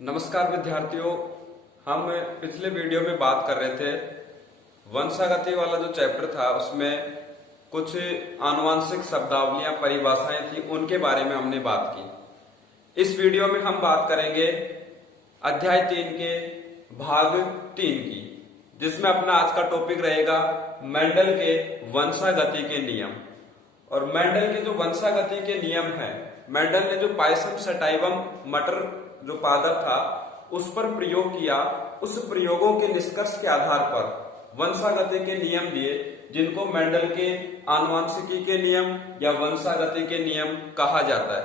नमस्कार विद्यार्थियों। हम पिछले वीडियो में बात कर रहे थे वंशागति वाला जो चैप्टर था, उसमें कुछ आनुवंशिक शब्दावलियां परिभाषाएं थी, उनके बारे में हमने बात की। इस वीडियो में हम बात करेंगे अध्याय 3 के भाग 3 की, जिसमें अपना आज का टॉपिक रहेगा मेंडल के वंशागति के नियम। और मेंडल के जो वंशागति के नियम है, मेंडल ने जो पायसम सटाइवम मटर जो पादप था उस पर प्रयोग किया, उस प्रयोगों के निष्कर्ष के आधार पर वंशागति के नियम दिए, जिनको मेंडल के आनुवंशिकी के नियम या वंशागति के नियम कहा जाता है।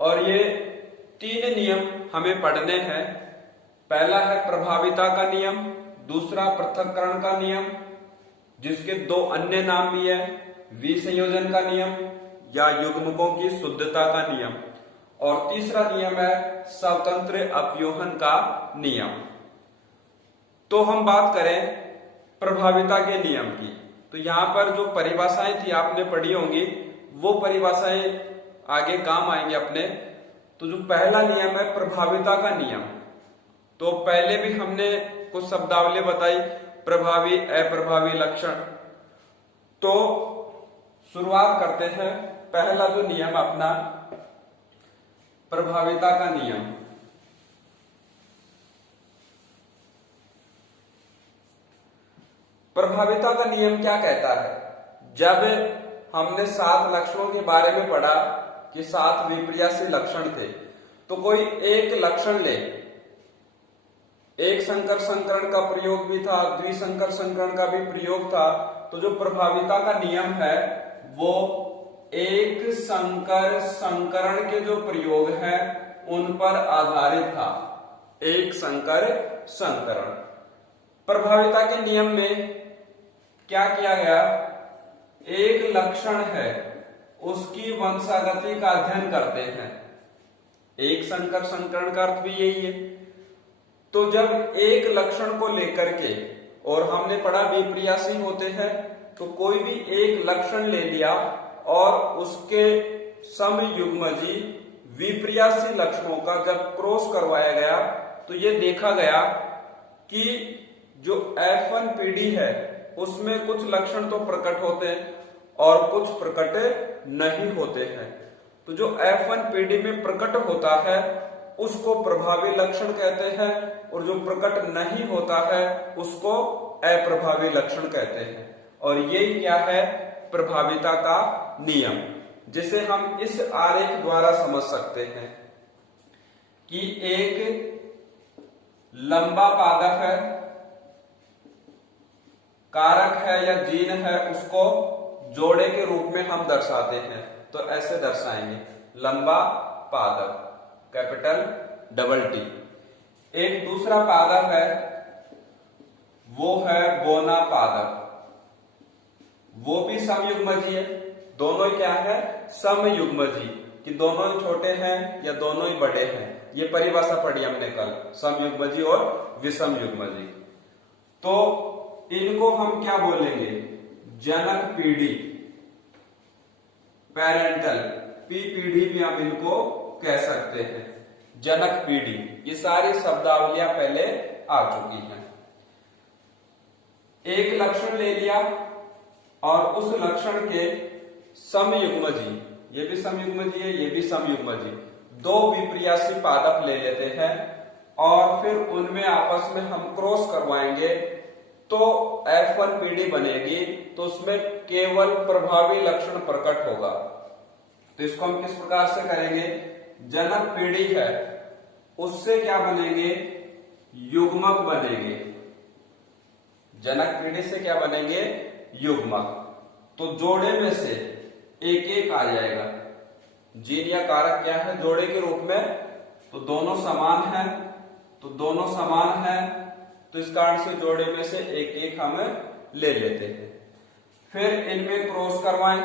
और ये 3 नियम हमें पढ़ने हैं। पहला है प्रभाविता का नियम, दूसरा पृथक्करण का नियम, जिसके 2 अन्य नाम भी है, विसंयोजन का नियम या युग्मकों की शुद्धता का नियम, और तीसरा नियम है स्वतंत्र अपव्यूहन का नियम। तो हम बात करें प्रभाविता के नियम की, तो यहां पर जो परिभाषाएं थी आपने पढ़ी होंगी, वो परिभाषाएं आगे काम आएंगे अपने। तो जो पहला नियम है प्रभाविता का नियम, तो पहले भी हमने कुछ शब्दावली बताई, प्रभावी अप्रभावी लक्षण। तो शुरुआत करते हैं। पहला जो नियम अपना प्रभाविता का नियम। प्रभाविता का नियम क्या कहता है? जब हमने 7 लक्षणों के बारे में पढ़ा कि 7 विपर्यासी लक्षण थे, तो कोई एक लक्षण ले, एक संकर संकरण का प्रयोग भी था, द्विसंकर संकरण का भी प्रयोग था, तो जो प्रभाविता का नियम है वो एक संकर संकरण के जो प्रयोग हैं उन पर आधारित था। एक संकर संकरण। प्रभाविता के नियम में क्या किया गया? एक लक्षण है, उसकी वंशागति का अध्ययन करते हैं। एक संकर संकरण का अर्थ भी यही है। तो जब एक लक्षण को लेकर के, और हमने पढ़ा विपर्यासी होते हैं, तो कोई भी एक लक्षण ले लिया और उसके समयुग्मजी विपर्यासी लक्षणों का जब क्रॉस करवाया गया, तो ये देखा गया कि जो F1 पीढ़ी है उसमें कुछ लक्षण तो प्रकट होते हैं और कुछ प्रकट नहीं होते हैं। तो जो F1 पीढ़ी में प्रकट होता है उसको प्रभावी लक्षण कहते हैं, और जो प्रकट नहीं होता है उसको अप्रभावी लक्षण कहते हैं। और यही क्या है? प्रभाविता का नियम, जिसे हम इस आरेख द्वारा समझ सकते हैं कि एक लंबा पादप है, कारक है या जीन है, उसको जोड़े के रूप में हम दर्शाते हैं। तो ऐसे दर्शाएंगे, लंबा पादप कैपिटल डबल टी। एक दूसरा पादप है, वो है बोना पादप, वो भी समयुग्मजी है। दोनों ही क्या है? समयुग्मजी, कि दोनों ही छोटे हैं या दोनों ही बड़े हैं। ये परिभाषा पढ़ी हमने कल, समयुग्मजी और विषम युग्मजी। तो इनको हम क्या बोलेंगे? जनक पीढ़ी, पेरेंटल पी पीढ़ी भी हम इनको कह सकते हैं, जनक पीढ़ी। ये सारी शब्दावलियां पहले आ चुकी हैं। एक लक्षण ले लिया और उस लक्षण के समयुग्मजी, ये भी समयुग्मजी है, ये भी समयुग्मजी, 2 विपर्यासी पादप ले लेते हैं और फिर उनमें आपस में हम क्रॉस करवाएंगे, तो F1 पीढ़ी बनेगी। तो उसमें केवल प्रभावी लक्षण प्रकट होगा। तो इसको हम किस प्रकार से करेंगे? जनक पीढ़ी है, उससे क्या बनेंगे? युग्मक बनेंगे। जनक पीढ़ी से क्या बनेंगे? युग्मक। तो जोड़े में से एक एक आ जाएगा। जीन या कारक क्या है जोड़े के रूप में? तो दोनों समान हैं, तो दोनों समान हैं, तो इस कारण से जोड़े में से एक एक हम ले लेते हैं। फिर इनमें क्रॉस करवाएं,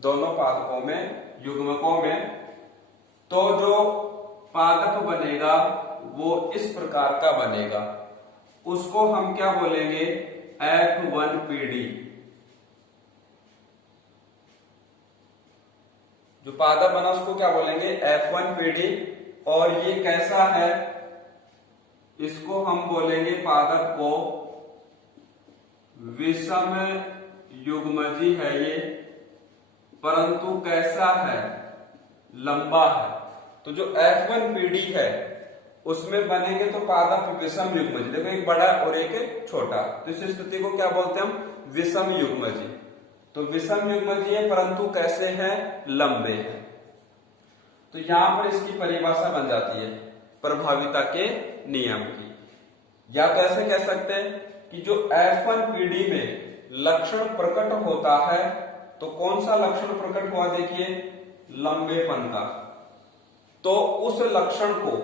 दोनों पादपों में, युग्मकों में, तो जो पादप बनेगा वो इस प्रकार का बनेगा। उसको हम क्या बोलेंगे? F1 पीढ़ी। जो पादप बना उसको क्या बोलेंगे? F1 पीढ़ी। और ये कैसा है, इसको हम बोलेंगे पादप को विषम युग्मजी है ये, परंतु कैसा है, लंबा है। तो जो F1PD है उसमें बनेंगे तो पादप विषम युग्मजी, देखो एक बड़ा और एक छोटा, तो इस स्थिति को क्या बोलते हैं हम, विषम युग्मजी। तो विषम युग्मजी है परंतु कैसे हैं, लंबे हैं। तो यहां पर इसकी परिभाषा बन जाती है प्रभाविता के नियम की, या कैसे कह सकते हैं कि जो F1PD में लक्षण प्रकट होता है, तो कौन सा लक्षण प्रकट हुआ, देखिए लंबेपन का, तो उस लक्षण को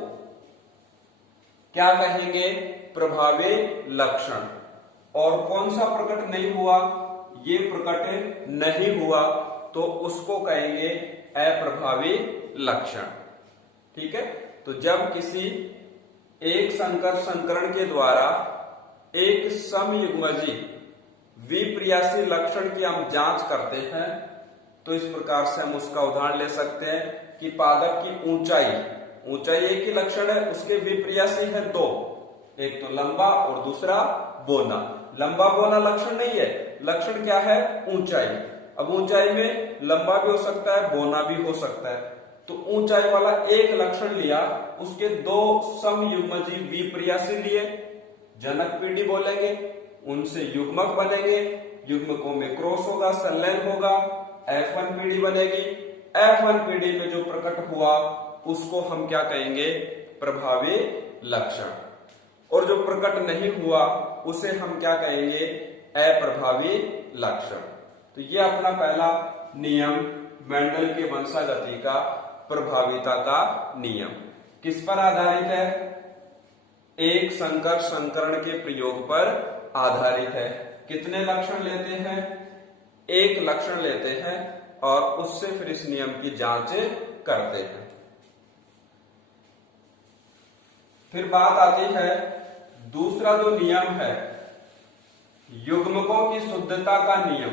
क्या कहेंगे, प्रभावी लक्षण। और कौन सा प्रकट नहीं हुआ, ये प्रकट नहीं हुआ, तो उसको कहेंगे अप्रभावी लक्षण। ठीक है, तो जब किसी एक संकर संकरण के द्वारा एक समयुग्मजी विप्रियासी लक्षण की हम जांच करते हैं, तो इस प्रकार से हम उसका उदाहरण ले सकते हैं कि पादप की ऊंचाई एक ही लक्षण है, उसके विप्रियासी है दो, एक तो लंबा और दूसरा बोना। लंबा बोना लक्षण नहीं है, लक्षण क्या है, ऊंचाई। अब ऊंचाई में लंबा भी हो सकता है, बोना भी हो सकता है। तो ऊंचाई वाला एक लक्षण लिया, उसके दो समयुग्मजी विप्रियासी लिए, जनक पीढ़ी बोलेंगे, उनसे युग्मक बनेंगे, युग्मकों में क्रॉस होगा, संलयन होगा, F1PD बनेगी। F1PD में जो प्रकट हुआ उसको हम क्या कहेंगे, प्रभावी लक्षण। और जो प्रकट नहीं हुआ उसे हम क्या कहेंगे, अप्रभावी लक्षण। तो ये अपना पहला नियम मेंडल के वंशागति का प्रभाविता का नियम किस पर आधारित है, एक संकर संकरण के प्रयोग पर आधारित है। कितने लक्षण लेते हैं, एक लक्षण लेते हैं और उससे फिर इस नियम की जांच करते हैं। फिर बात आती है दूसरा जो नियम है, युग्मकों की शुद्धता का नियम,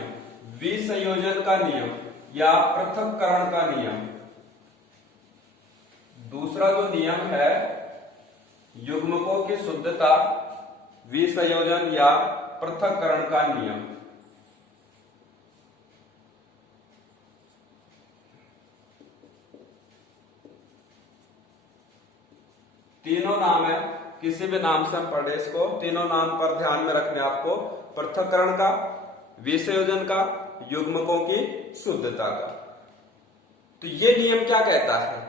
विसंयोजन का नियम या पृथक्करण का नियम। दूसरा जो नियम है युग्मकों की शुद्धता, विसंयोजन या पृथक्करण का नियम। तीनों नाम है, किसी भी नाम से हम पढ़े इसको, तीनों नाम पर ध्यान में रखने आपको, पृथक्करण का, विसंयोजन का, युग्मकों की शुद्धता का। तो ये नियम क्या कहता है,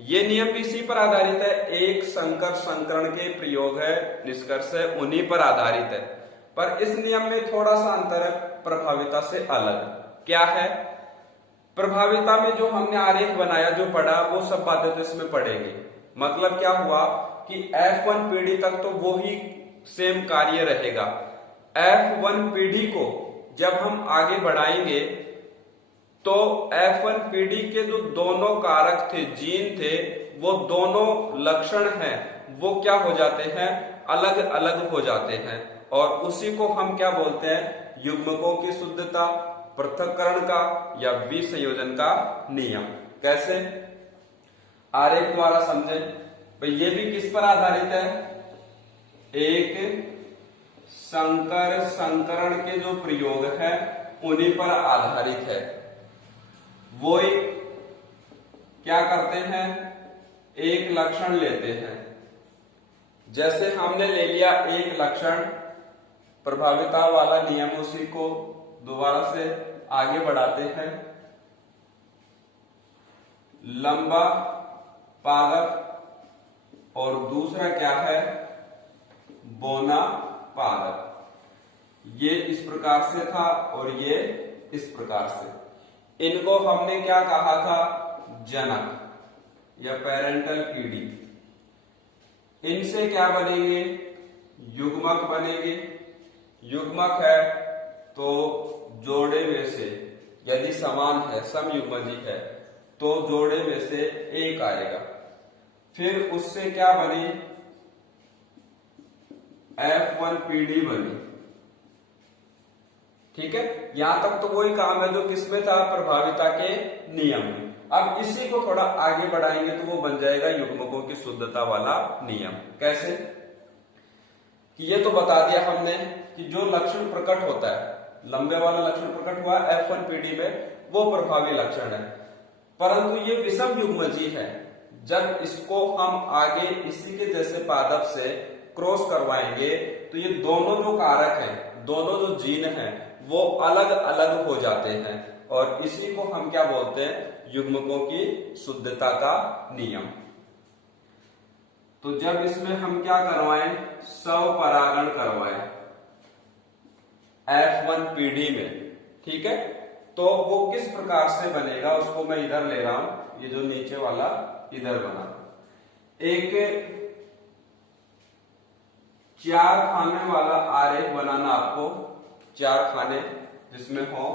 ये नियम भी इसी पर आधारित है, एक संकर संकरण के प्रयोग है, निष्कर्ष है उन्हीं पर आधारित है। पर इस नियम में थोड़ा सा अंतर है प्रभाविता से अलग। क्या है, प्रभाविता में जो हमने आरेख बनाया, जो पढ़ा, वो सब बातें तो इसमें पढ़ेंगे। मतलब क्या हुआ कि F1PD तक तो वो ही सेम कार्य रहेगा। F1PD को जब हम आगे बढ़ाएंगे तो F1PD के जो दोनों कारक थे, जीन थे, वो दोनों लक्षण हैं, वो क्या हो जाते हैं, अलग अलग हो जाते हैं। और उसी को हम क्या बोलते हैं, युग्मकों की शुद्धता, पृथक्करण का या विसंयोजन का नियम। कैसे, आरेख द्वारा समझे भाई। ये भी किस पर आधारित है, एक संकर संकरण के जो प्रयोग है उन्हीं पर आधारित है। वो क्या करते हैं, एक लक्षण लेते हैं। जैसे हमने ले लिया एक लक्षण, प्रभाविता वाला नियम, उसी को दोबारा से आगे बढ़ाते हैं। लंबा पादप और दूसरा क्या है, बोना पादप। ये इस प्रकार से था और ये इस प्रकार से। इनको हमने क्या कहा था, जनक या पेरेंटल पीढ़ी। इनसे क्या बनेंगे, युग्मक बनेंगे। युग्मक है तो जोड़े में से, यदि समान है, समयुग्मजी है, तो जोड़े में से एक आएगा। फिर उससे क्या बनी, F1PD बनी। ठीक है, यहां तक तो वही काम है जो किसमें था, प्रभाविता के नियम में। अब इसी को थोड़ा आगे बढ़ाएंगे तो वो बन जाएगा युग्मकों की शुद्धता वाला नियम। कैसे कि ये तो बता दिया हमने कि जो लक्षण प्रकट होता है, लंबे वाला लक्षण प्रकट हुआ F1PD में, वो प्रभावी लक्षण है। परंतु ये विषम युग्मजीय है, जब इसको हम आगे इसी के जैसे पादप से क्रॉस करवाएंगे तो ये दोनों जो कारक हैं, दोनों जो जीन हैं, वो अलग अलग हो जाते हैं और इसी को हम क्या बोलते हैं, युग्मकों की शुद्धता का नियम। तो जब इसमें हम क्या करवाएं, स्वपरागण करवाएं F1PD में, ठीक है, तो वो किस प्रकार से बनेगा उसको मैं इधर ले रहा हूं, ये जो नीचे वाला इधर बना, एक 4 खाने वाला आरेख बनाना आपको, 4 खाने जिसमें हो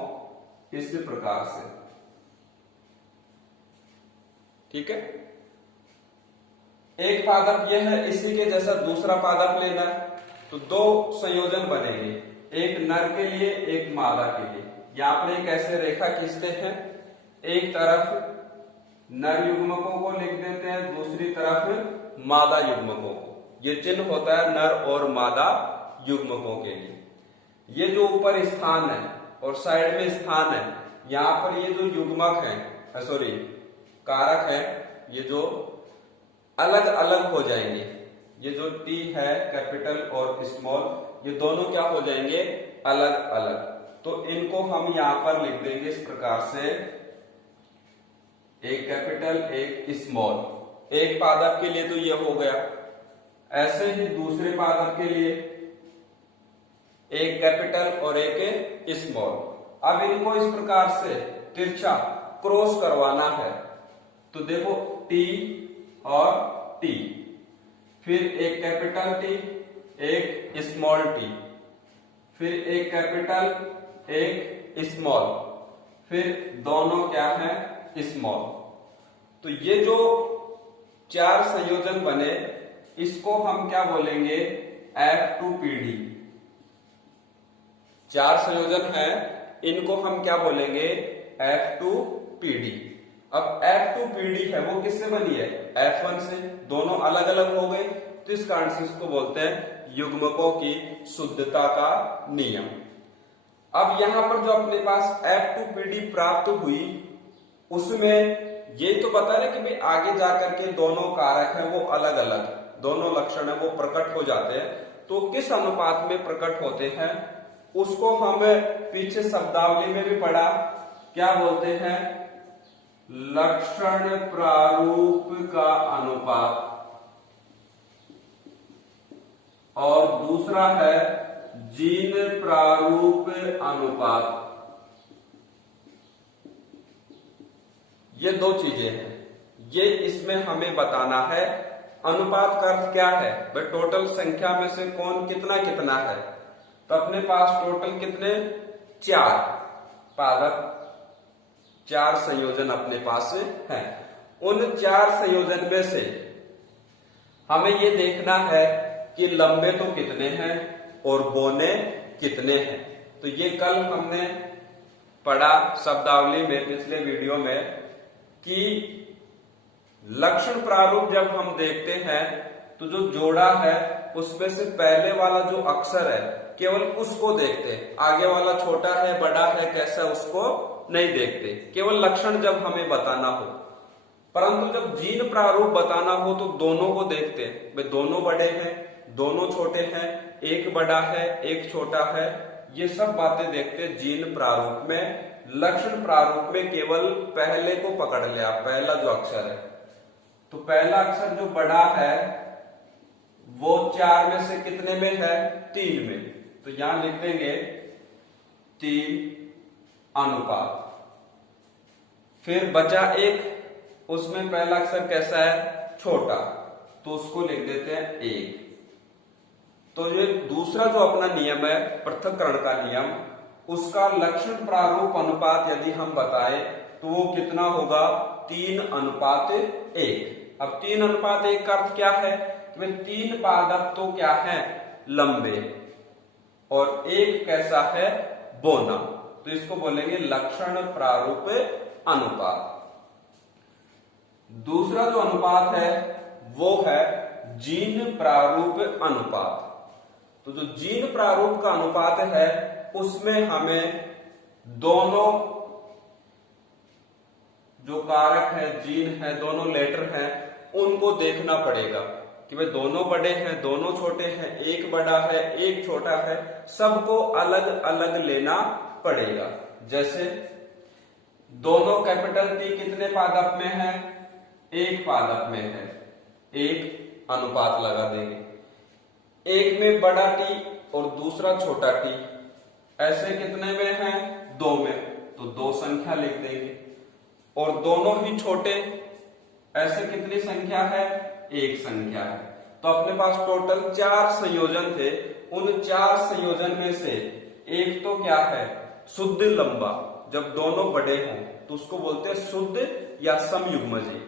इस प्रकार से, ठीक है। एक पादप यह है, इसी के जैसा दूसरा पादप लेना है, तो 2 संयोजन बनेंगे, एक नर के लिए एक मादा के लिए। यहां पर एक ऐसे रेखा खींचते हैं, एक तरफ नर युग्मकों को लिख देते हैं, दूसरी तरफ मादा युग्मकों को। ये चिन्ह होता है नर और मादा युग्मकों के लिए। ये जो ऊपर स्थान है और साइड में स्थान है, यहां पर ये जो युग्मक है, सॉरी कारक है, ये जो अलग अलग हो जाएंगे, ये जो T है कैपिटल और स्मॉल, ये दोनों क्या हो जाएंगे, अलग अलग। तो इनको हम यहां पर लिख देंगे इस प्रकार से, एक कैपिटल एक स्मॉल। एक पादप के लिए तो ये हो गया, ऐसे ही दूसरे पादप के लिए एक कैपिटल और एक स्मॉल। अब इनको इस प्रकार से तिरछा क्रॉस करवाना है, तो देखो T और T, फिर एक कैपिटल T एक स्मॉल t, फिर एक कैपिटल एक स्मॉल, फिर दोनों क्या है स्मॉल। तो ये जो 4 संयोजन बने, इसको हम क्या बोलेंगे, F2PD। 4 संयोजन है, इनको हम क्या बोलेंगे, F2PD। अब F2PD है वो किससे बनी है, F1 से, दोनों अलग अलग हो गए, तो इस कारण से इसको बोलते हैं युग्मकों की शुद्धता का नियम। अब यहां पर जो अपने पास F2PD प्राप्त हुई, उसमें ये तो बता रहे कि भाई आगे जाकर के दोनों कारक हैं वो अलग अलग, दोनों लक्षण है वो प्रकट हो जाते हैं, तो किस अनुपात में प्रकट होते हैं उसको हम पीछे शब्दावली में भी पढ़ा, क्या बोलते हैं, लक्षण प्रारूप का अनुपात, और दूसरा है जीन प्रारूप अनुपात। ये 2 चीजें हैं, ये इसमें हमें बताना है। अनुपात का अर्थ क्या है, भाई टोटल संख्या में से कौन कितना कितना है। तो अपने पास टोटल कितने, 4 पादप, 4 संयोजन अपने पास हैं। उन 4 संयोजन में से हमें ये देखना है कि लंबे तो कितने हैं और बोने कितने हैं। तो ये कल हमने पढ़ा शब्दावली में पिछले वीडियो में कि लक्षण प्रारूप जब हम देखते हैं तो जो जोड़ा है उसमें से पहले वाला जो अक्षर है केवल उसको देखते हैं, आगे वाला छोटा है बड़ा है कैसा उसको नहीं देखते, केवल लक्षण जब हमें बताना हो। परंतु जब जीन प्रारूप बताना हो तो दोनों को देखते हैं, भाई दोनों बड़े हैं दोनों छोटे हैं, एक बड़ा है एक छोटा है, ये सब बातें देखते जीन प्रारूप में। लक्षण प्रारूप में केवल पहले को पकड़ लिया, पहला जो अक्षर है, तो पहला अक्षर जो बड़ा है वो 4 में से कितने में है, 3 में, तो यहां लिख देंगे 3 अनुपात। फिर बचा एक, उसमें पहला अक्षर कैसा है, छोटा, तो उसको लिख देते हैं 1। तो ये दूसरा जो अपना नियम है पृथक्करण का नियम, उसका लक्षण प्रारूप अनुपात यदि हम बताएं तो वो कितना होगा, 3:1। अब 3:1 का अर्थ क्या है, 3 पादप तो क्या है लंबे और एक कैसा है बोना, तो इसको बोलेंगे लक्षण प्रारूप अनुपात। दूसरा जो अनुपात है वो है जीन प्रारूप अनुपात। तो जो जीन प्रारूप का अनुपात है उसमें हमें दोनों जो कारक है, जीन है, दोनों लेटर हैं, उनको देखना पड़ेगा कि भाई दोनों बड़े हैं, दोनों छोटे हैं, एक बड़ा है, एक छोटा है, सबको अलग अलग लेना पड़ेगा। जैसे दोनों कैपिटल टी कितने पादप में है? एक पादप में है, एक अनुपात लगा देंगे। एक में बड़ा टी और दूसरा छोटा टी, ऐसे कितने में है? दो में, तो दो संख्या लिख देंगे। और दोनों ही छोटे, ऐसे कितनी संख्या है? एक संख्या है। तो अपने पास टोटल 4 संयोजन थे। उन 4 संयोजन में से एक तो क्या है? शुद्ध लंबा। जब दोनों बड़े हों तो उसको बोलते हैं शुद्ध या समयुग्मजी।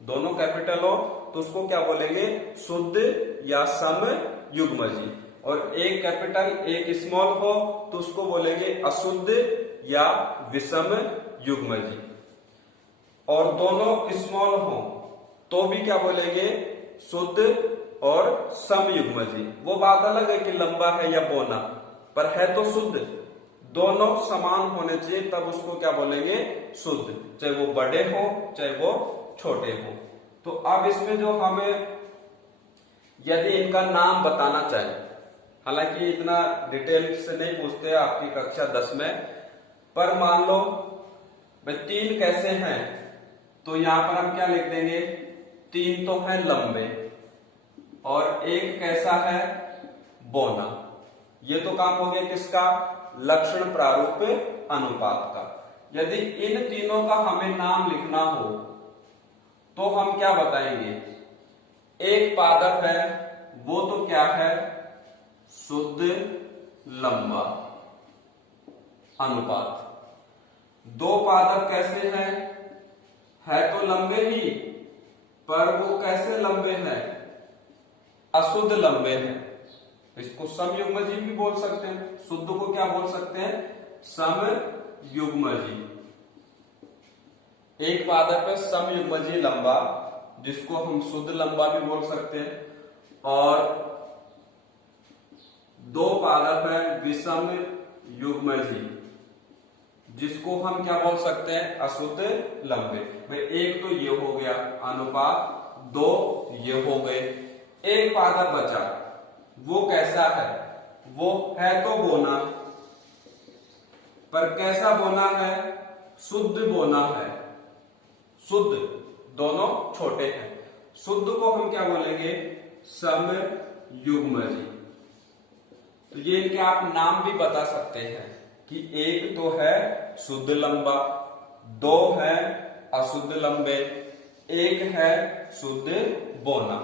दोनों कैपिटल हो तो उसको क्या बोलेंगे? शुद्ध या समयुग्मजी। और एक कैपिटल एक स्मॉल हो तो उसको बोलेंगे अशुद्ध या विषम युग्मजी। और दोनों स्मॉल हो तो भी क्या बोलेंगे? शुद्ध और समयुग्मजी। वो बात अलग है कि लंबा है या बौना, पर है तो शुद्ध। दोनों समान होने चाहिए, तब उसको क्या बोलेंगे? शुद्ध, चाहे वो बड़े हो चाहे वो छोटे हो। तो अब इसमें जो हमें यदि इनका नाम बताना चाहे, हालांकि इतना डिटेल से नहीं पूछते आपकी कक्षा 10 में, पर मान लो भाई 3 कैसे हैं, तो यहां पर हम क्या लिख देंगे? 3 तो है लंबे और एक कैसा है? बौना। ये तो काम हो गया किसका? लक्षण प्रारूप अनुपात का। यदि इन तीनों का हमें नाम लिखना हो तो हम क्या बताएंगे? एक पादप है, वो तो क्या है? शुद्ध लंबा अनुपात। 2 पादप कैसे हैं? है तो लंबे ही, पर वो कैसे लंबे हैं? अशुद्ध लंबे हैं। इसको समयुग्मजी भी बोल सकते हैं। शुद्ध को क्या बोल सकते हैं? समयुग्मजी। एक पादप है समयुग्मजी लंबा, जिसको हम शुद्ध लंबा भी बोल सकते हैं। और 2 पादप है विषम युग्मजी, जिसको हम क्या बोल सकते हैं? अशुद्ध लंबे। भाई एक तो ये हो गया अनुपात, 2 ये हो गए। एक पादप बचा, वो कैसा है? वो है तो बोना, पर कैसा बोना है? शुद्ध बोना है। शुद्ध, दोनों छोटे हैं। शुद्ध को हम क्या बोलेंगे? समयुग्मजी। तो ये इनके आप नाम भी बता सकते हैं कि एक तो है शुद्ध लंबा, 2 है अशुद्ध लंबे, एक है शुद्ध बोना।